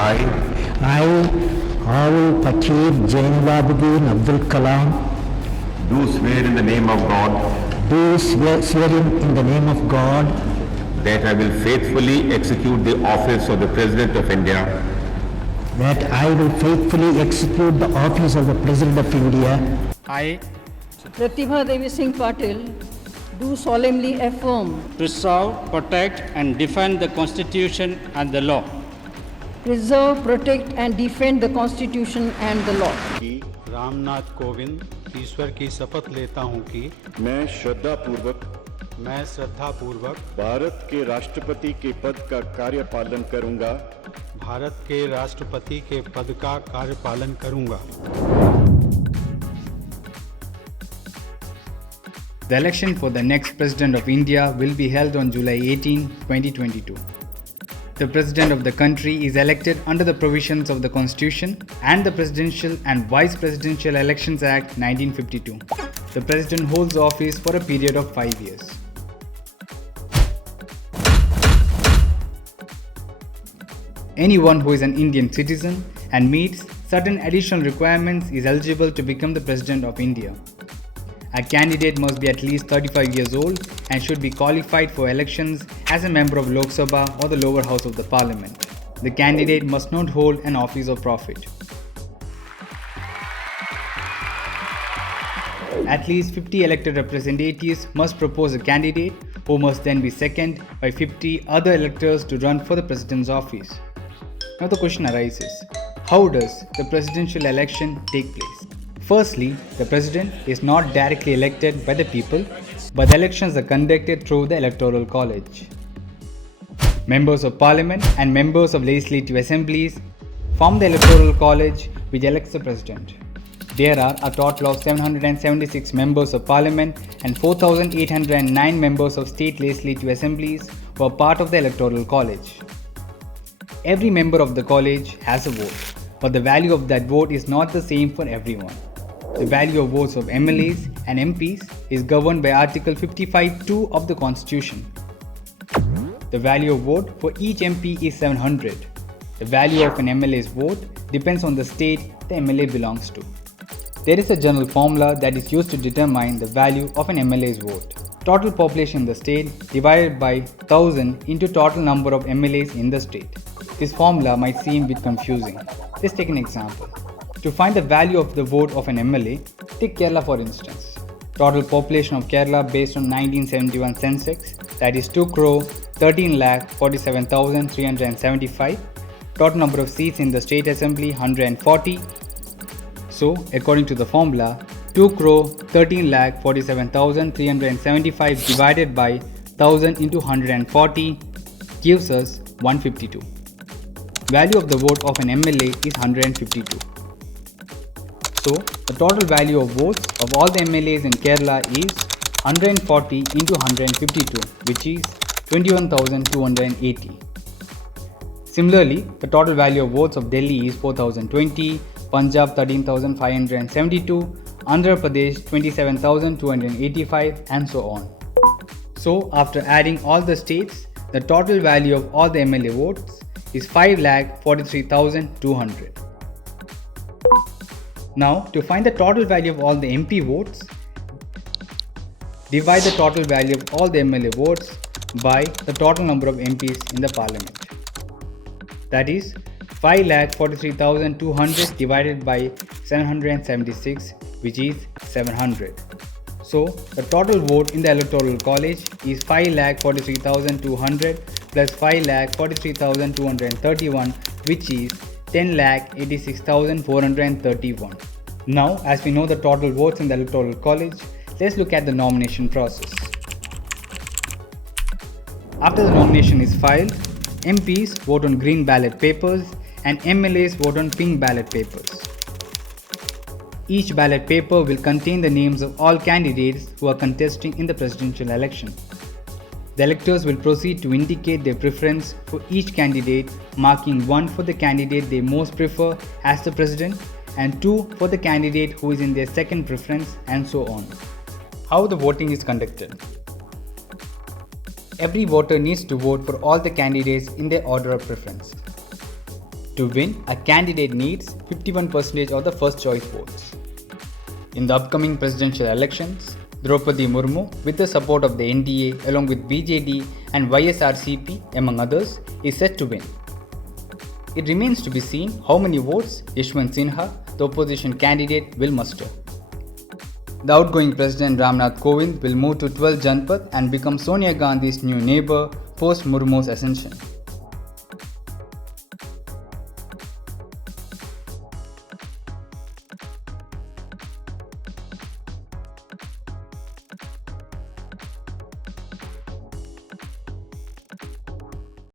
I, I, Awul Pakir Jainababudin Abdul Kalam, do swear in the name of God do swear in the name of God that I will faithfully execute the office of the President of India that I will faithfully execute the office of the President of India. I, Pratibha Devi Singh Patil, do solemnly affirm, preserve, protect, and defend the Constitution and the law. preserve, protect and defend the Constitution and the law. कि रामनाथ कोविंद ईश्वर की शपथ लेता हूँ कि मैं श्रद्धापूर्वक भारत के राष्ट्रपति के पद का कार्यपालन करूंगा। भारत के राष्ट्रपति के पद का कार्यपालन करूंगा। The election for the next President of India will be held on July 18, 2022. The President of the country is elected under the provisions of the Constitution and the Presidential and Vice Presidential Elections Act 1952. The President holds office for a period of 5 years. Anyone who is an Indian citizen and meets certain additional requirements is eligible to become the President of India. A candidate must be at least 35 years old and should be qualified for elections as a member of Lok Sabha or the lower house of the parliament. The candidate must not hold an office of profit. At least 50 elected representatives must propose a candidate who must then be seconded by 50 other electors to run for the president's office. Now the question arises, how does the presidential election take place? Firstly, the president is not directly elected by the people, but the elections are conducted through the Electoral College. Members of Parliament and members of legislative assemblies form the Electoral College which elects the president. There are a total of 776 members of Parliament and 4,809 members of state legislative assemblies who are part of the Electoral College. Every member of the college has a vote, but the value of that vote is not the same for everyone. The value of votes of MLAs and MPs is governed by Article 55(2) of the Constitution. The value of vote for each MP is 700. The value of an MLA's vote depends on the state the MLA belongs to. There is a general formula that is used to determine the value of an MLA's vote. Total population in the state divided by 1000 into total number of MLAs in the state. This formula might seem a bit confusing. Let's take an example. To find the value of the vote of an MLA, take Kerala for instance. Total population of Kerala based on 1971 census, that is 2,13,47,375. Total number of seats in the state assembly 140. So, according to the formula, 2,13,47,375 divided by 1000 into 140 gives us 152. Value of the vote of an MLA is 152. So, the total value of votes of all the MLAs in Kerala is 140 into 152, which is 21,280. Similarly, the total value of votes of Delhi is 4,020, Punjab 13,572, Andhra Pradesh 27,285, and so on. So, after adding all the states, the total value of all the MLA votes is 5,43,200. Now, to find the total value of all the MP votes, divide the total value of all the MLA votes by the total number of MPs in the parliament. That is 5,43,200 divided by 776, which is 700. So, the total vote in the Electoral College is 5,43,200 plus 5,43,231, which is 10,86,431. Now, as we know the total votes in the Electoral College, let's look at the nomination process. After the nomination is filed, MPs vote on green ballot papers and MLAs vote on pink ballot papers. Each ballot paper will contain the names of all candidates who are contesting in the presidential election. The electors will proceed to indicate their preference for each candidate, marking 1 for the candidate they most prefer as the president and 2 for the candidate who is in their second preference, and so on. How the voting is conducted. Every voter needs to vote for all the candidates in their order of preference. To win, a candidate needs 51% of the first choice votes. In the upcoming presidential elections, Droupadi Murmu, with the support of the NDA along with BJD and YSRCP among others, is set to win. It remains to be seen how many votes Yashwant Sinha, the opposition candidate, will muster. The outgoing President Ramnath Kovind will move to 12 Janpath and become Sonia Gandhi's new neighbour post Murmu's ascension.